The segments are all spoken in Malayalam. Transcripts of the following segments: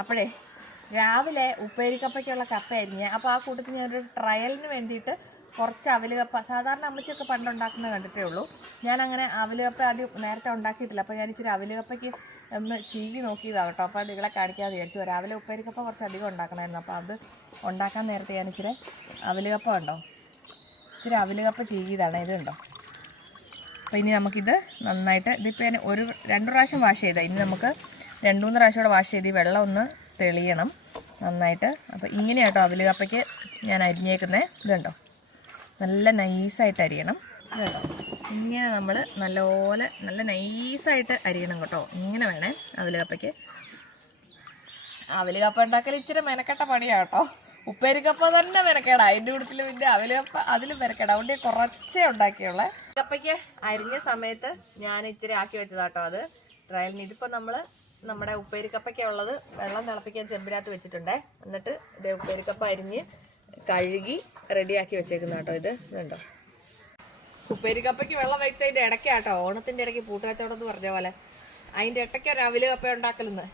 അപ്പോഴേ രാവിലെ ഉപ്പേരിക്കപ്പയ്ക്കുള്ള കപ്പ അരിഞ്ഞ് അപ്പോൾ ആ കൂട്ടത്തിൽ ഞാനൊരു ട്രയലിന് വേണ്ടിയിട്ട് കുറച്ച് അവല് കപ്പ സാധാരണ അമ്മച്ചിയൊക്കെ പണ്ട് ഉണ്ടാക്കുന്നത് കണ്ടിട്ടേ ഉള്ളൂ. ഞാനങ്ങനെ അവല് കപ്പ ആദ്യം നേരത്തെ ഉണ്ടാക്കിയിട്ടില്ല. അപ്പോൾ ഞാൻ ഇച്ചിരി അവല് കപ്പയ്ക്ക് ഒന്ന് ചീകി നോക്കിയതാണ് കേട്ടോ. അപ്പോൾ അത് നിങ്ങളെ കാണിക്കാമെന്ന് വിചാരിച്ചു. രാവിലെ ഉപ്പേരിക്കപ്പ കുറച്ച് അധികം ഉണ്ടാക്കണമായിരുന്നു. അപ്പോൾ അത് ഉണ്ടാക്കാൻ നേരത്തെ ഞാൻ ഇച്ചിരി അവല് കപ്പ ഉണ്ടോ ഇച്ചിരി അവല് കപ്പ ചീകിയതാണ്. ഇത് ഉണ്ടോ. അപ്പോൾ ഇനി നമുക്കിത് നന്നായിട്ട് ഇതിപ്പോൾ ഞാൻ 2 പ്രാവശ്യം വാഷ് ചെയ്താൽ ഇനി നമുക്ക് 2-3 പ്രാവശ്യം കൂടെ വാഷ് ചെയ്ത് ഈ വെള്ളം ഒന്ന് തെളിയണം നന്നായിട്ട്. അപ്പോൾ ഇങ്ങനെയാട്ടോ അവല് കപ്പയ്ക്ക് ഞാൻ അരിഞ്ഞേക്കുന്നത്. ഇതുണ്ടോ, നല്ല നൈസായിട്ട് അരിയണം. ഇതുണ്ടോ, ഇങ്ങനെ നമ്മൾ നല്ലപോലെ നല്ല നൈസായിട്ട് അരിയണം കേട്ടോ. ഇങ്ങനെ വേണേ അവല് കപ്പയ്ക്ക്. അവല് കപ്പ ഉണ്ടാക്കൽ ഇച്ചിരി മെനക്കെട്ട പണിയാണ് കേട്ടോ. ഉപ്പേരിക്കപ്പ തന്നെ മെനക്കേടാ. അതിൻ്റെ കൂട്ടത്തിൽ പിന്നെ അവല് കപ്പ അതിലും മെനക്കേടാ. അതുകൊണ്ട് കുറച്ചേ ഉണ്ടാക്കിയുള്ളേ. കപ്പയ്ക്ക് അരിഞ്ഞ സമയത്ത് ഞാൻ ഇച്ചിരി ആക്കി വെച്ചതാട്ടോ അത് ട്രയലിന്. ഇതിപ്പോൾ നമ്മുടെ ഉപ്പേരിക്കപ്പയ്ക്ക് ഉള്ളത് വെള്ളം തിളപ്പിക്കാൻ ചെമ്പിനകത്ത് വെച്ചിട്ടുണ്ടേ. എന്നിട്ട് ഇത് ഉപ്പേരിക്കപ്പ അരിഞ്ഞ് കഴുകി റെഡിയാക്കി വെച്ചേക്കുന്ന കേട്ടോ. ഇതുണ്ടോ, ഉപ്പേരിക്കപ്പയ്ക്ക് വെള്ളം വെച്ചതിൻ്റെ ഇടയ്ക്കാട്ടോ, ഓണത്തിൻ്റെ ഇടയ്ക്ക് പൂട്ടുകച്ചവടം എന്ന് പറഞ്ഞ പോലെ അതിൻ്റെ ഇടയ്ക്ക് ഒരു അവല് കപ്പ ഉണ്ടാക്കലെന്ന്.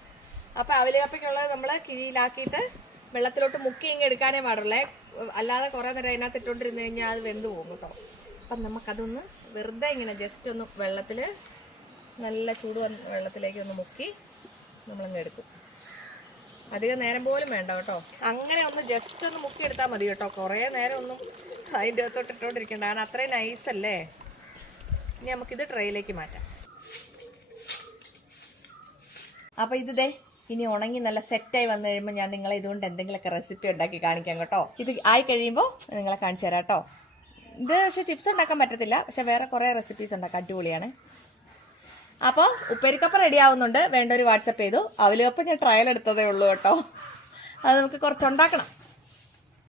അപ്പോൾ അവല് കപ്പയ്ക്കുള്ളത് നമ്മൾ കിഴിയിലാക്കിയിട്ട് വെള്ളത്തിലോട്ട് മുക്കി ഇങ്ങനെ എടുക്കാനേ പാടുള്ളേ. അല്ലാതെ കുറേ നേരം അതിനകത്ത് ഇട്ടുകൊണ്ടിരുന്ന് കഴിഞ്ഞാൽ അത് വെന്ത് പോകും കേട്ടോ. അപ്പം നമുക്കതൊന്ന് വെറുതെ ഇങ്ങനെ ജസ്റ്റ് ഒന്ന് വെള്ളത്തിൽ നല്ല ചൂട് വെള്ളത്തിലേക്ക് ഒന്ന് മുക്കി നമ്മളങ്ങ് എടുക്കും. അധികം നേരം പോലും വേണ്ട കേട്ടോ. അങ്ങനെ ഒന്ന് ജസ്റ്റ് ഒന്ന് മുക്കി എടുത്താൽ മതി കേട്ടോ. കുറേ നേരം ഒന്നും അതിൻ്റെ അകത്തോട്ട് ഇട്ടുകൊണ്ടിരിക്കേണ്ട, കാരണം അത്രയും നൈസല്ലേ. ഇനി നമുക്കിത് ട്രേയിലേക്ക് മാറ്റാം. അപ്പോൾ ഇത് ഇനി ഉണങ്ങി നല്ല സെറ്റായി വന്നു കഴിയുമ്പോൾ ഞാൻ നിങ്ങളെ ഇതുകൊണ്ട് എന്തെങ്കിലുമൊക്കെ റെസിപ്പി ഉണ്ടാക്കി കാണിക്കാം കേട്ടോ. ഇത് ആയി കഴിയുമ്പോൾ നിങ്ങളെ കാണിച്ചു തരാം കേട്ടോ. ഇത് പക്ഷേ ചിപ്സ് ഉണ്ടാക്കാൻ പറ്റത്തില്ല, പക്ഷെ വേറെ കുറേ റെസിപ്പീസ് ഉണ്ടാക്കാം, അടിപൊളിയാണ്. അപ്പോൾ ഉപ്പേരിക്കപ്പ റെഡി ആവുന്നുണ്ട്. വേണ്ട ഒരു വാട്സപ്പ് ചെയ്തു. അവല് കപ്പ ഞാൻ ട്രയൽ എടുത്തതേ ഉള്ളൂ കേട്ടോ. അത് നമുക്ക് കുറച്ചുണ്ടാക്കണം.